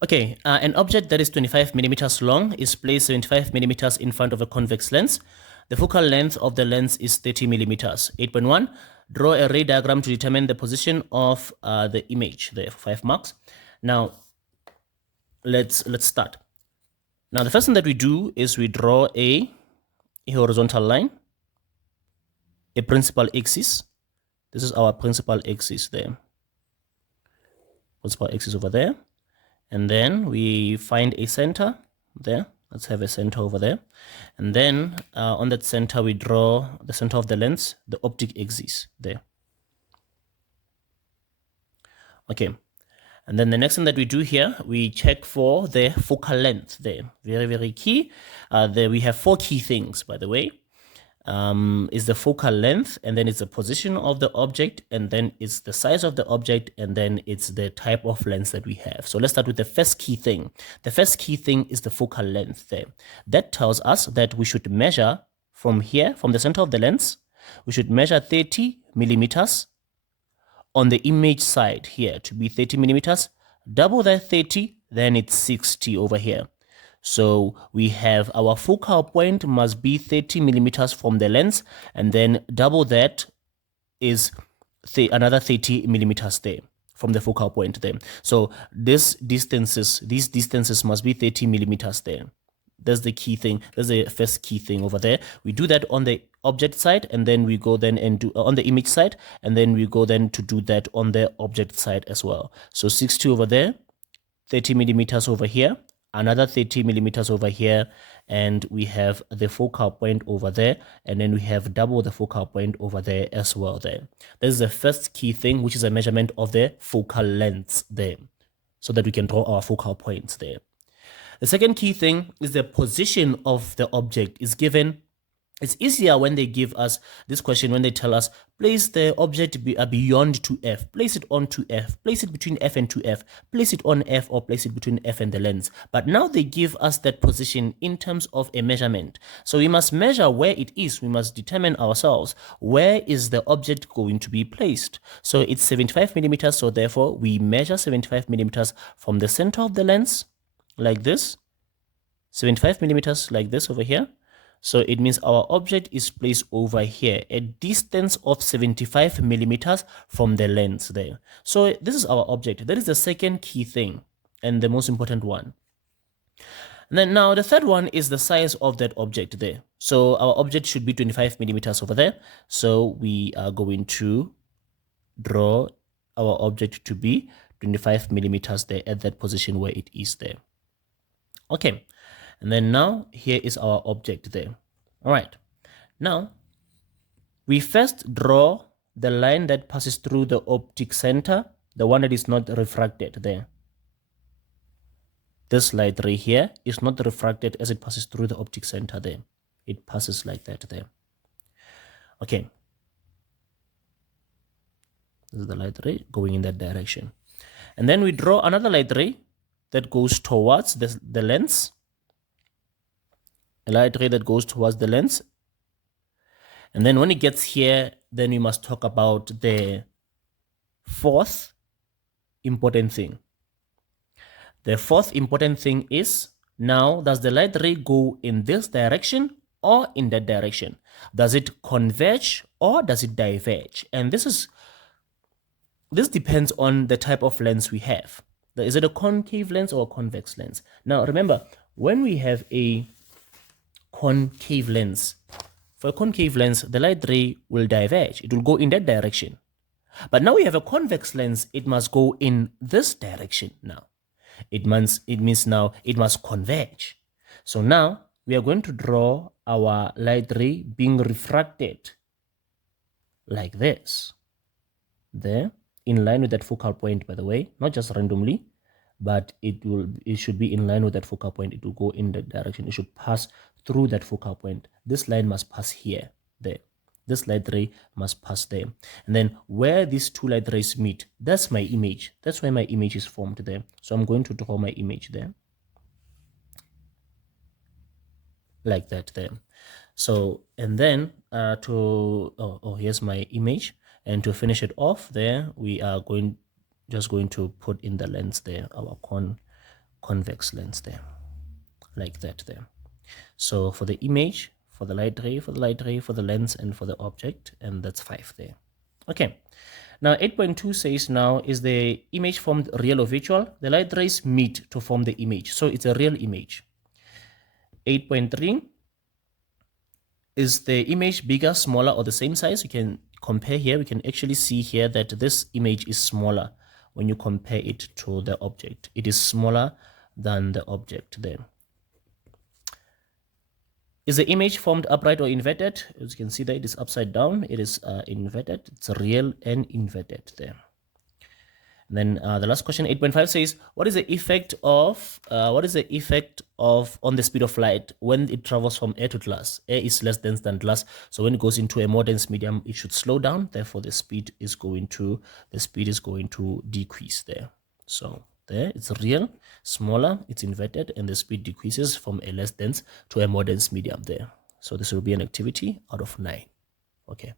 Okay, an object that is 25 millimeters long is placed 75 millimeters in front of a convex lens. The focal length of the lens is 30 millimeters. 8.1, draw a ray diagram to determine the position of the image. There are 5 marks. Now, let's start. Now, the first thing that we do is we draw a horizontal line, a principal axis. This is our principal axis there. Principal axis over there. And then we find a center there. Let's have a center over there. And then on that center, we draw the center of the lens, the optic axis there. Okay. And then the next thing that we do here, we check for the focal length there. Very, very key. There we have 4 key things, by the way. Is the focal length, and then it's the position of the object, and then it's the size of the object, and then it's the type of lens that we have. So let's start with the first key thing. The first key thing is the focal length there. That tells us that we should measure from here, from the center of the lens, we should measure 30 millimeters on the image side here to be 30 millimeters. Double that 30, then it's 60 over here. So we have our focal point must be 30 millimeters from the lens, and then double that is another 30 millimeters there from the focal point there. So these distances must be 30 millimeters there. That's the key thing. That's the first key thing over there. We do that on the object side, and then we go then and do on the image side, and then we go then to do that on the object side as well. So 60 over there, 30 millimeters over here, another 30 millimeters over here, and we have the focal point over there, and then we have double the focal point over there as well there. This is the first key thing, which is a measurement of the focal length there, so that we can draw our focal points there. The second key thing is the position of the object is given. It's easier when they give us this question, when they tell us, place the object beyond 2F, place it on 2F, place it between F and 2F, place it on F, or place it between F and the lens. But now they give us that position in terms of a measurement. So we must measure where it is. We must determine ourselves, where is the object going to be placed. So it's 75 millimeters. So therefore we measure 75 millimeters from the center of the lens, like this, 75 millimeters like this over here. So it means our object is placed over here, a distance of 75 millimeters from the lens there. So this is our object. That is the second key thing and the most important one. And then now the third one is the size of that object there. So our object should be 25 millimeters over there. So we are going to draw our object to be 25 millimeters there at that position where it is there. Okay. And then now here is our object there. All right. Now we first draw the line that passes through the optic center, the one that is not refracted there. This light ray here is not refracted as it passes through the optic center there. It passes like that there. Okay. This is the light ray going in that direction. And then we draw another light ray that goes towards the lens. A light ray that goes towards the lens. And then when it gets here, then we must talk about the fourth important thing. The fourth important thing is, now does the light ray go in this direction or in that direction? Does it converge or does it diverge? And this depends on the type of lens we have. Is it a concave lens or a convex lens? Now remember, when we have a concave lens, for a concave lens, the light ray will diverge. It will go in that direction. But now we have a convex lens, it must go in this direction now. It means now it must converge. So now we are going to draw our light ray being refracted like this. There, in line with that focal point, by the way, not just randomly, but it should be in line with that focal point. It will go in that direction. It should pass through that focal point. This line must pass here, there. This light ray must pass there. And then where these two light rays meet, that's my image. That's why my image is formed there. So I'm going to draw my image there. Like that there. So, and then here's my image. And to finish it off there, we are just going to put in the lens there, our convex lens there, like that there. So for the image, for the light ray, for the light ray, for the lens, and for the object, and that's 5 there. Okay. Now 8.2 says, now is the image formed real or virtual? The light rays meet to form the image, so it's a real image. 8.3, is the image bigger, smaller, or the same size? You can compare here. We can actually see here that this image is smaller when you compare it to the object. It is smaller than the object there. Is the image formed upright or inverted? As you can see that it is upside down. It is inverted. It's real and inverted there. And then the last question, 8.5 says, what is the effect of on the speed of light when it travels from air to glass? Air is less dense than glass, so when it goes into a more dense medium, it should slow down. Therefore, the speed is going to decrease there. So there, it's real, smaller, it's inverted, and the speed decreases from a less dense to a more dense medium there. So this will be an activity out of 9. Okay.